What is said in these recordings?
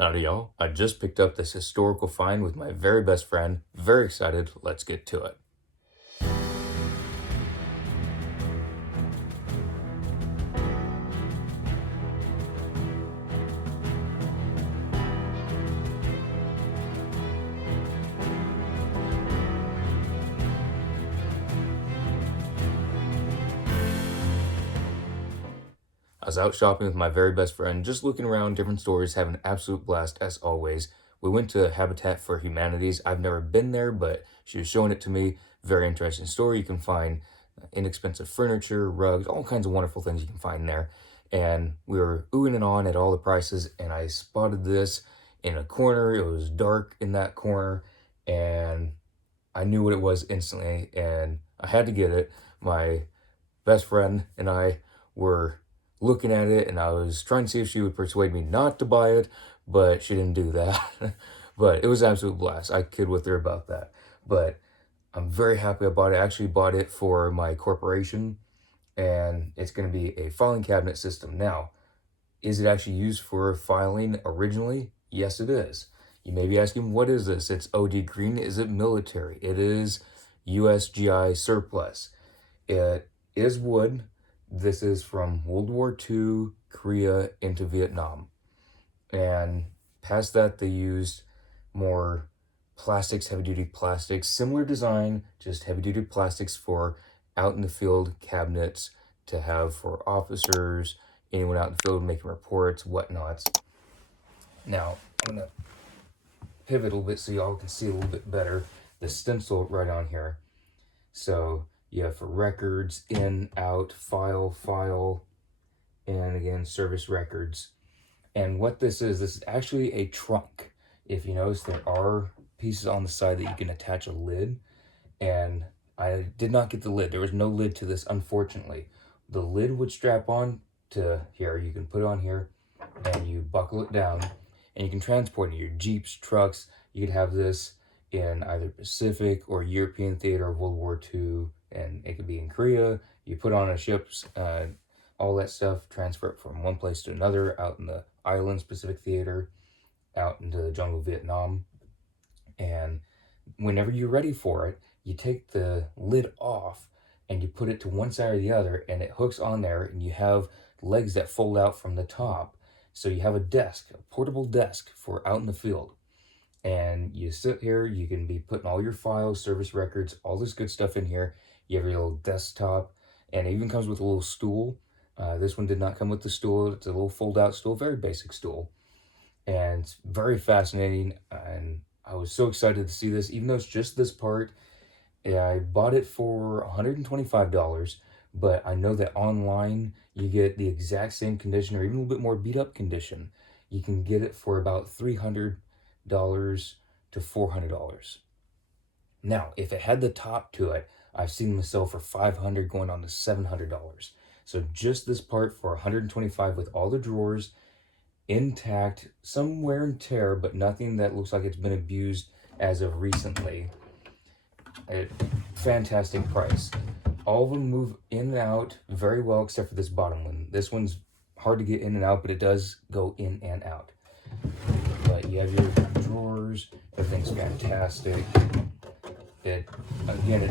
Howdy, y'all. I just picked up this historical find with my very best friend. Very excited. Let's get to it. I was out shopping with my very best friend, just looking around different stores, having an absolute blast as always. We went to Habitat for Humanities. I've never been there, but she was showing it to me. Very interesting store. You can find inexpensive furniture, rugs, all kinds of wonderful things you can find there. And we were oohing and on at all the prices, and I spotted this in a corner. It was dark in that corner, and I knew what it was instantly, and I had to get it. My best friend and I were looking at it, and I was trying to see if she would persuade me not to buy it, but she didn't do that. But it was an absolute blast. I kid with her about that. But I'm very happy I bought it. I actually bought it for my corporation, and it's going to be a filing cabinet system. Now, is it actually used for filing originally? Yes, it is. You may be asking, what is this? It's OD green. Is it military? It is USGI surplus. It is wood. This is from World War II, Korea into Vietnam. And past that, they used more plastics, heavy-duty plastics, similar design, just heavy-duty plastics for out in the field cabinets to have for officers, anyone out in the field making reports, whatnots. Now, I'm going to pivot a little bit so y'all can see a little bit better the stencil right on here. So you have for records, in, out, file, and again, service records. And what this is actually a trunk. If you notice, there are pieces on the side that you can attach a lid. And I did not get the lid. There was no lid to this, unfortunately. The lid would strap on to here. You can put it on here, and you buckle it down, and you can transport it. Your Jeeps, trucks, you could have this in either Pacific or European theater of World War II, and it could be in Korea. You put on a ship's, all that stuff, transfer it from one place to another, out in the islands, Pacific theater, out into the jungle, Vietnam. And whenever you're ready for it, you take the lid off and you put it to one side or the other, and it hooks on there, and you have legs that fold out from the top. So you have a desk, a portable desk for out in the field. And you sit here, you can be putting all your files, service records, all this good stuff in here. You have your little desktop, and it even comes with a little stool. This one did not come with the stool. It's a little fold-out stool, very basic stool. And it's very fascinating, and I was so excited to see this, even though it's just this part. I bought it for $125, but I know that online you get the exact same condition or even a little bit more beat up condition. You can get it for about $300 to $400. Now, if it had the top to it, I've seen them sell for $500 going on to $700. So just this part for $125 with all the drawers intact, some wear and tear, but nothing that looks like it's been abused as of recently. A fantastic price. All of them move in and out very well, except for this bottom one. This one's hard to get in and out, but it does go in and out. But you have your drawers. Everything's fantastic. It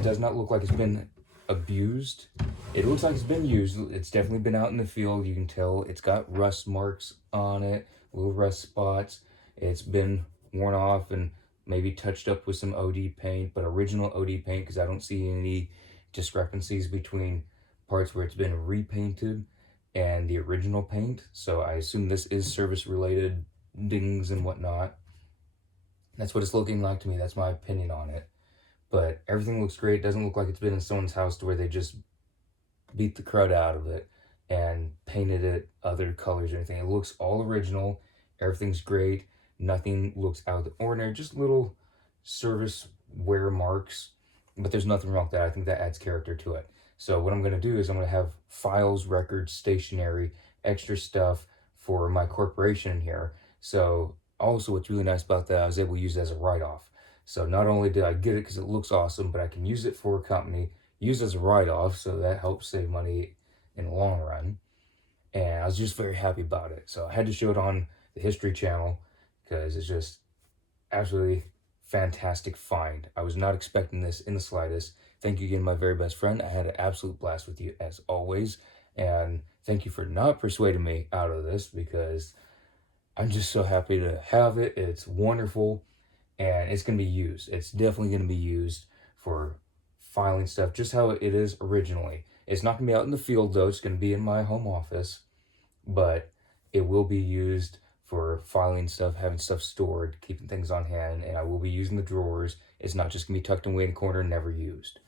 does not look like it's been abused. It looks like it's been used. It's definitely been out in the field. You can tell it's got rust marks on it, little rust spots. It's been worn off and maybe touched up with some OD paint, but original OD paint, because I don't see any discrepancies between parts where it's been repainted and the original paint. So I assume this is service related dings and whatnot. That's what it's looking like to me. That's my opinion on it. But everything looks great. It doesn't look like it's been in someone's house to where they just beat the crud out of it and painted it other colors or anything. It looks all original. Everything's great. Nothing looks out of the ordinary. Just little service wear marks. But there's nothing wrong with that. I think that adds character to it. So what I'm going to do is I'm going to have files, records, stationery, extra stuff for my corporation in here. So also what's really nice about that, I was able to use it as a write-off. So not only did I get it because it looks awesome, but I can use it for a company, use it as a write-off, so that helps save money in the long run. And I was just very happy about it. So I had to show it on the History Channel because it's just absolutely fantastic find. I was not expecting this in the slightest. Thank you again, my very best friend. I had an absolute blast with you as always. And thank you for not persuading me out of this, because I'm just so happy to have it. It's wonderful, and it's going to be used. It's definitely going to be used for filing stuff just how it is originally. It's not going to be out in the field, though. It's going to be in my home office, but it will be used for filing stuff, having stuff stored, keeping things on hand, and I will be using the drawers. It's not just going to be tucked away in a corner and never used.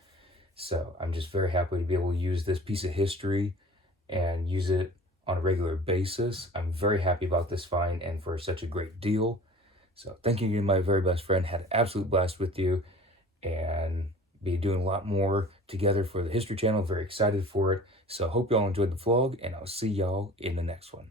So I'm just very happy to be able to use this piece of history and use it on a regular basis. I'm very happy about this find and for such a great deal. So thank you, my very best friend. Had an absolute blast with you, and be doing a lot more together for the History Channel. Very excited for it. So hope y'all enjoyed the vlog, and I'll see y'all in the next one.